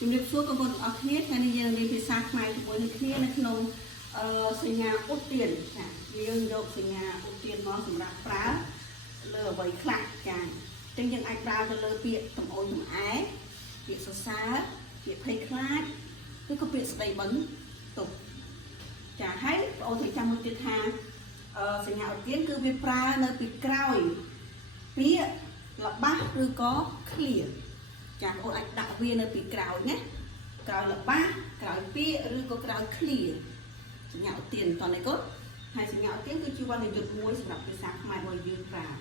ជំរាបសួរបងប្អូនអរគ្នាថ្ងៃនេះយើងរៀនភាសាខ្មែរជាមួយនឹងគ្នានៅក្នុងសញ្ញាឧទ្យានចាយើងយកសញ្ញាឧទ្យានមកសម្រាប់ប្រើលើអ្វីខ្លះចាអញ្ចឹងយើងអាចប្រើទៅលើពាក្យតំអូនតំអែពាក្យសរសើរពាក្យភ័យខ្លាចឬក៏ពាក្យស្ដីបិណ្ឌទុកចាហើយបងប្អូនត្រូវចាំមួយទៀតថាសញ្ញាឧទ្យានគឺវាប្រើនៅពីក្រោយពាក្យល្បះឬក៏ឃ្លាចាបងប្អូនអាចដាក់វានៅពីក្រោយណាក្រោយល្បះក្រោយពាក្យឬក៏ក្រោយឃ្លាសញ្ញាឧទ្យានតនេះគាត់ហើយសញ្ញាឧទ្យានគឺជាវណ្ណយុត្តមួយសម្រាប់ភាសាខ្មែររបស់យើងប្រើត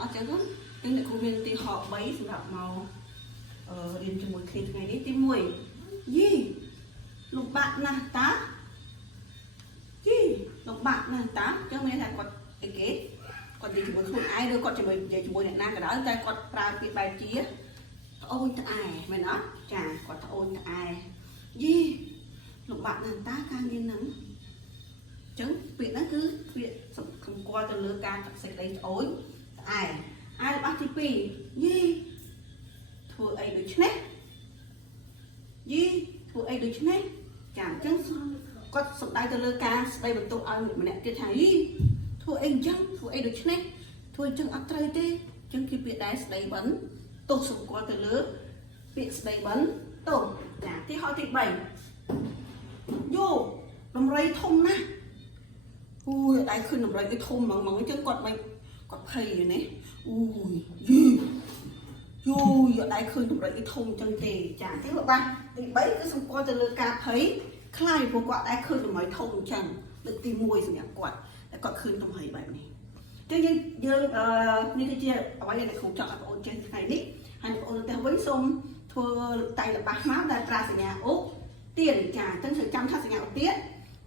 អត់ចឹងទៅអ្នកគ្រូមានទីហោ3សម្រាប់មករៀនជាមួយគ្នាថ្ងៃនេះទី1យីលំបាកណាស់តាយីលំបាកណាស់តាចឹងមានថាគាត់អីគេគាត់និយាយជាមួយខ្លួនឯងឬគាត់ជាមួយនិយាយជាមួយអ្នកណាក៏ដោយតែគាត់ប្រើពាក្យបែបជាត្អូញត្អែមែនអត់ចាគាត់ត្អូញត្អែយីលំបាកណាស់តាការងារហ្នឹងចឹងពាក្យហ្នឹងគឺពាក្យសំគាល់ទៅលើការសេចក្តីត្អូញត្អែហើយរបស់ទី2យីធ្វើអីដូចនេះយីធ្វើអីដូចនេះចាអញ្ចឹងគាត់សំដៅទៅលើការស្ដីបន្ទោសឲ្យម្នាក់ទៀតថាយីធ្វើអីអញ្ចឹងធ្វើអីដូចនេះធ្វើអញ្ចឹងអត់ត្រូវទេអញ្ចឹងគឺពាក្យដែរស្ដីបិណ្ឌទោសសម្គាល់ទៅលើពាក្យស្ដីបិណ្ឌទោសចាទីហោទី3យោដំរីធំណាស់អូយដៃឃើញដំរីឯធំហ្មងអញ្ចឹងគាត់មិនគាត់ភ័យនេះអូយយូយដៃឃើញដំរីឯធំអញ្ចឹងទេចាទីរបស់ទី3គឺសម្គាល់ទៅលើការភ័យខ្លាចព្រោះគាត់ដែរឃើញដំរីធំអញ្ចឹងលើកទី1សម្រាប់គាត់តែគាត់ឃើញដំរីបែបនេះចឹងយើងនេះគឺជាអ្វីដែលគ្រូចង់ឲ្យបងប្អូនចេះថ្ងៃនេះហើយបងប្អូនទៅវិញសូមធ្វើតៃល្បះមកដែលប្រើសញ្ញាឧទានចាអញ្ចឹងត្រូវចាំថាសញ្ញាឧទាន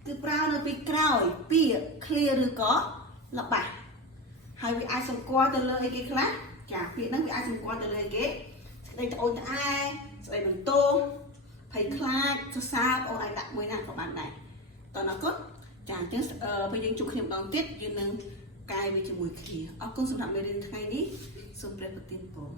គឺប្រើនៅពីក្រោយពាក្យ clear ឬក៏ល្បះហើយវាអាចសម្គាល់ទៅលើអីគេខ្លះចាពាក្យហ្នឹងវាអាចសម្គាល់ទៅលើអីគេស្ដីត្អូញត្អែស្ដីបន្ទោសភ័យខ្លាចសរសើរបងអាចដាក់មួយណាក៏បានដែរតោះអរគុណចាអញ្ចឹងពេលយើងជួបគ្នាម្ដងទៀតយើងនឹងកែវាជាមួយគ្នាអរគុណសម្រាប់មេរៀនថ្ងៃនេះសូមព្រះប្រទានពរ